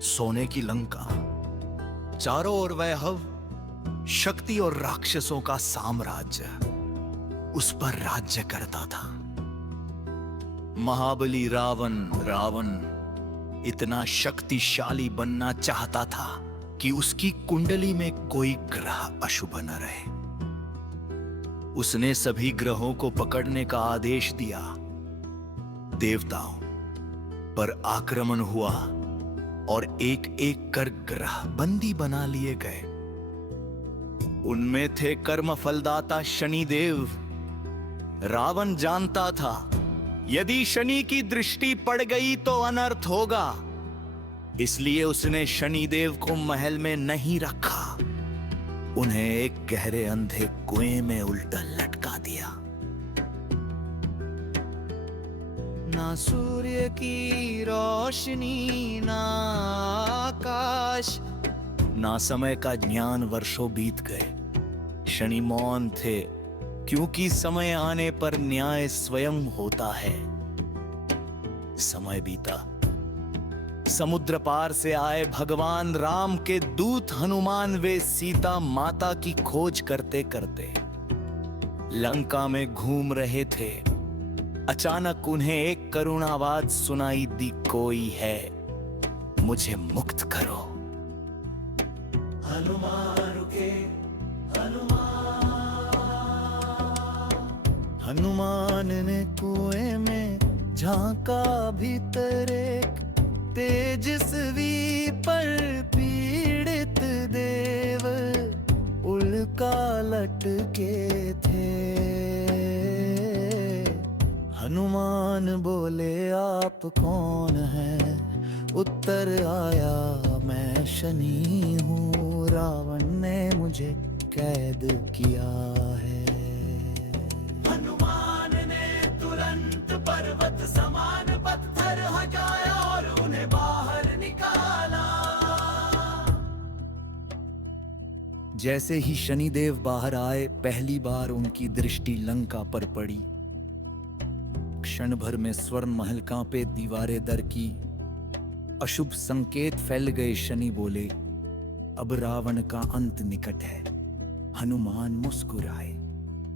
सोने की लंका, चारों ओर वैभव, शक्ति और राक्षसों का साम्राज्य उस पर राज्य करता था। महाबली रावण इतना शक्तिशाली बनना चाहता था कि उसकी कुंडली में कोई ग्रह अशुभ न रहे। उसने सभी ग्रहों को पकड़ने का आदेश दिया। देवताओं पर आक्रमण हुआ और एक एक कर ग्रह बंदी बना लिए गए। उनमें थे कर्म फलदाता शनिदेव। रावण जानता था यदि शनि की दृष्टि पड़ गई तो अनर्थ होगा, इसलिए उसने शनिदेव को महल में नहीं रखा। उन्हें एक गहरे अंधे कुएं में उल्टा लटका दिया। ना सूर्य की रोशनी, ना आकाश, ना समय का ज्ञान। वर्षों बीत गए। शनि मौन थे, क्योंकि समय आने पर न्याय स्वयं होता है। समय बीता। समुद्र पार से आए भगवान राम के दूत हनुमान वे सीता माता की खोज करते करते लंका में घूम रहे थे। अचानक उन्हें एक करुण आवाज सुनाई दी, कोई है, मुझे मुक्त करो। हनुमान रुके, हनुमान ने कुएं में झांका भीतर एक तेजस्वी पर पीड़ित देव उल्का लटके थे। हनुमान बोले, आप कौन हैं? उत्तर आया, मैं शनि हूँ। रावण ने मुझे कैद किया है। हनुमान ने तुरंत पर्वत समान पत्थर हटाया और उन्हें बाहर निकाला। जैसे ही शनिदेव बाहर आए, पहली बार उनकी दृष्टि लंका पर पड़ी। क्षण भर में स्वर्ण महल कांपे, दीवारें दरकी, अशुभ संकेत फैल गए। शनि बोले, अब रावण का अंत निकट है। हनुमान मुस्कुराए।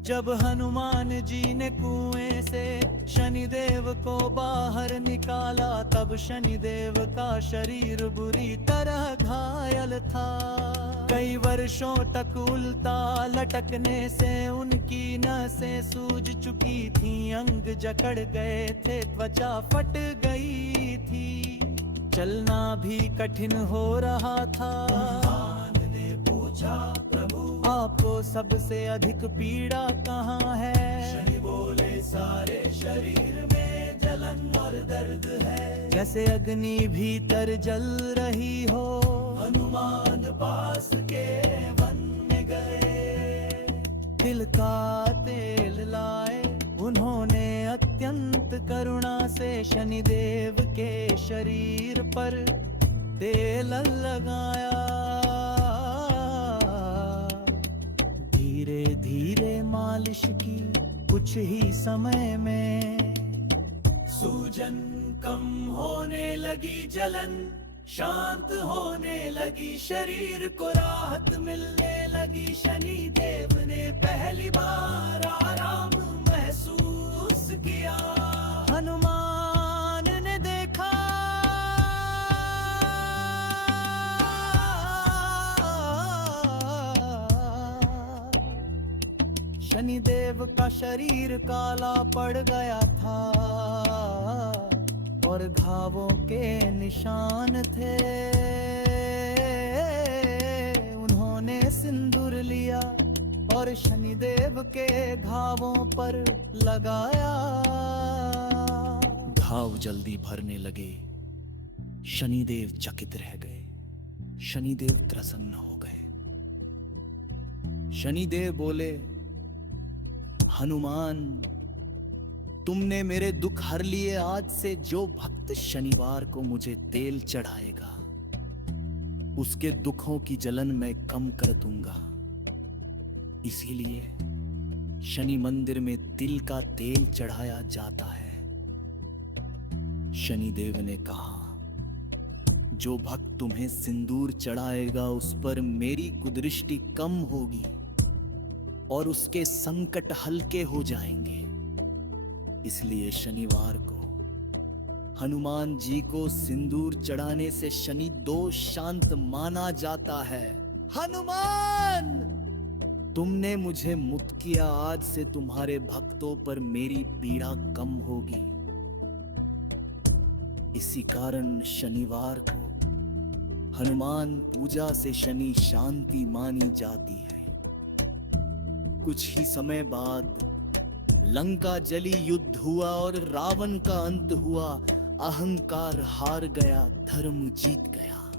जब हनुमान जी ने कुएं से शनिदेव को बाहर निकाला, तब शनिदेव का शरीर बुरी तरह घायल था। कई वर्षों तक उल्टा लटकने से उनकी नसें सूज चुकी थीं, अंग जकड़ गए थे, त्वचा फट गई थी, चलना भी कठिन हो रहा था। हनुमान ने पूछा, प्रभु आपको सबसे अधिक पीड़ा कहाँ है? शनि बोले, सारे शरीर में जलन और दर्द है, जैसे अग्नि भीतर जल रही हो। हनुमान पास के वन में गए, तिल का तेल लाए। उन्होंने अत्यंत करुणा से शनिदेव के शरीर पर तेल लगाया। धीरे धीरे मालिश की, कुछ ही समय में सूजन कम होने लगी, जलन शांत होने लगी, शरीर को राहत मिलने लगी। शनि देव ने पहली बार आराम महसूस किया। हनुमान ने देखा शनिदेव का शरीर काला पड़ गया था और घावों के निशान थे। उन्होंने सिंदूर लिया और शनिदेव के घावों पर लगाया। घाव जल्दी भरने लगे। शनिदेव चकित रह गए। शनिदेव प्रसन्न हो गए। शनिदेव बोले, हनुमान, तुमने मेरे दुख हर लिए। आज से जो भक्त शनिवार को मुझे तेल चढ़ाएगा, उसके दुखों की जलन मैं कम कर दूंगा। इसीलिए शनि मंदिर में तिल का तेल चढ़ाया जाता है। शनिदेव ने कहा, जो भक्त तुम्हें सिंदूर चढ़ाएगा उस पर मेरी कुदृष्टि कम होगी और उसके संकट हल्के हो जाएंगे। इसलिए शनिवार को हनुमान जी को सिंदूर चढ़ाने से शनि दोष शांत माना जाता है। हनुमान, तुमने मुझे मुक्त किया, आज से तुम्हारे भक्तों पर मेरी पीड़ा कम होगी। इसी कारण शनिवार को हनुमान पूजा से शनि शांति मानी जाती है। कुछ ही समय बाद लंका जली, युद्ध हुआ और रावण का अंत हुआ। अहंकार हार गया, धर्म जीत गया।